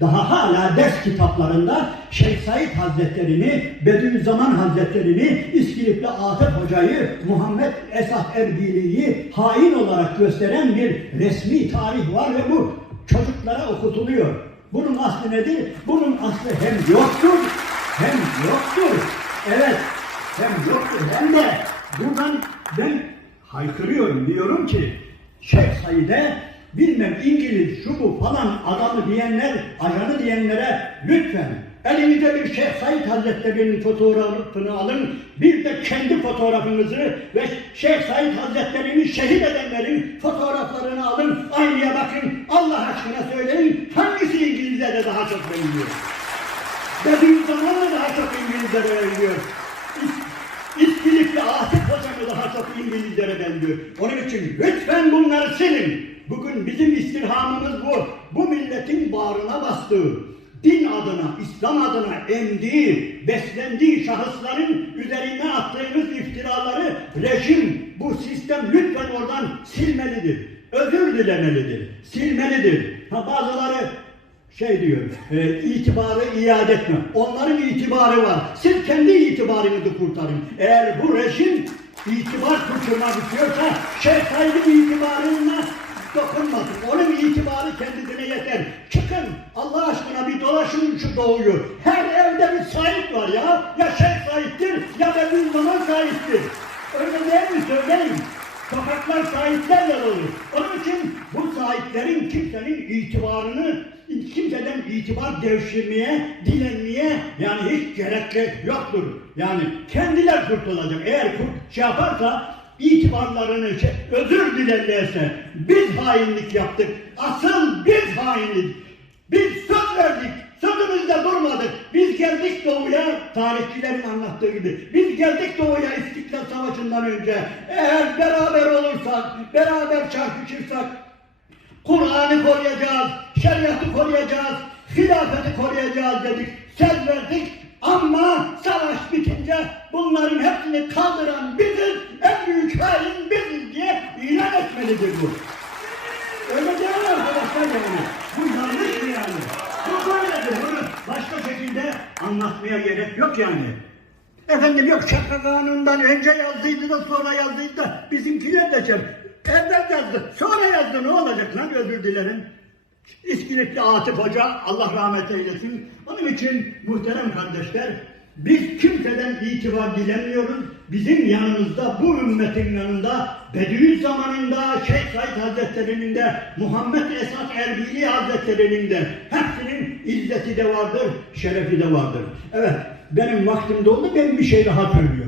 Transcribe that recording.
Daha hala ders kitaplarında Şeyh Said Hazretlerini, Bediüzzaman Hazretlerini, İskilipli Atıf Hoca'yı, Muhammed Esat Erbili'yi hain olarak gösteren bir resmi tarih var ve bu çocuklara okutuluyor. Bunun aslı nedir? Bunun aslı hem yoktur, hem yoktur. Evet, hem yoktur hem de buradan ben haykırıyorum diyorum ki Şeyh Said'e bilmem İngiliz şu bu falan adamı diyenler, ajanı diyenlere lütfen elinizde bir Şeyh Said Hazretleri'nin fotoğrafını alın, bir de kendi fotoğrafınızı ve Şeyh Said Hazretleri'ni şehit edenlerin fotoğraflarını alın, aynaya bakın, Allah aşkına söyleyin hangisi İngilizlere daha çok benziyor? Bediüzzaman'a daha çok İngilizlere benziyor. İs- İskilipli Atıf Çok İngilizlere benziyor. Onun için lütfen bunları silin. Bugün bizim istirhamımız bu. Bu milletin bağrına bastığı, din adına, İslam adına emdiği, beslendiği şahısların üzerine attığımız iftiraları rejim, bu sistem lütfen oradan silmelidir. Özür dilemelidir, silmelidir. Ha bazıları şey diyor, e, itibarı iade etme. Onların itibarı var. Siz kendi itibarınızı kurtarın. Eğer bu rejim itibar kurtarmak istiyorsa Şeyh Said'in itibarına dokunmasın. Onun itibarı kendisine yeter. Çıkın Allah aşkına bir dolaşın şu doğuyu. Her evde bir Said var ya. Ya Şeyh Said'dir ya da bir zaman Said'dir. Öyle değil mi söyleyin. Sokaklar sahiplerle olur. Onun için bu sahiplerin kimsenin itibarını, itibar devşirmeye, dilenmeye yani hiç gerekli yoktur. Yani kendiler kurtulacak. Eğer kurt şey yaparsa itibarlarını şey, özür dilerlerse biz hainlik yaptık. Asıl biz hainlik. Biz söz verdik. Sözümüzde durmadık. Biz geldik doğuya, tarihçilerin anlattığı gibi. Biz geldik doğuya İstiklal Savaşı'ndan önce. Eğer beraber olursak, beraber çarpışırsak, Kur'an'ı koruyacağız, şeriatı koruyacağız, hilafeti koruyacağız dedik. Söz verdik ama savaş bitince bunların hepsini kaldıran biziz, en büyük hain biziz diye ilan etmelidir bu. Öyle değil mi arkadaşlar yani? Bu yanlış mı yani? Bu böyledir. Bunu başka şekilde anlatmaya gerek yok yani. Efendim yok şaka kanunundan önce yazdıydı da sonra yazdıydı da bizimkiler de şey. Evvel yazdı. Sonra yazdı ne olacak lan özür dilerim. İskilipli Atıf Hoca Allah rahmet eylesin. Onun için muhterem kardeşler biz kimseden itibar dilemiyoruz. Bizim yanımızda bu ümmetin yanında Bediüzzaman'ında Şeyh Said Hazretleri'nin de Muhammed Esat Erbili Hazretleri'nin de hepsinin izzeti de vardır, şerefi de vardır. Evet benim vaktim doldu ben bir şey daha söylüyorum.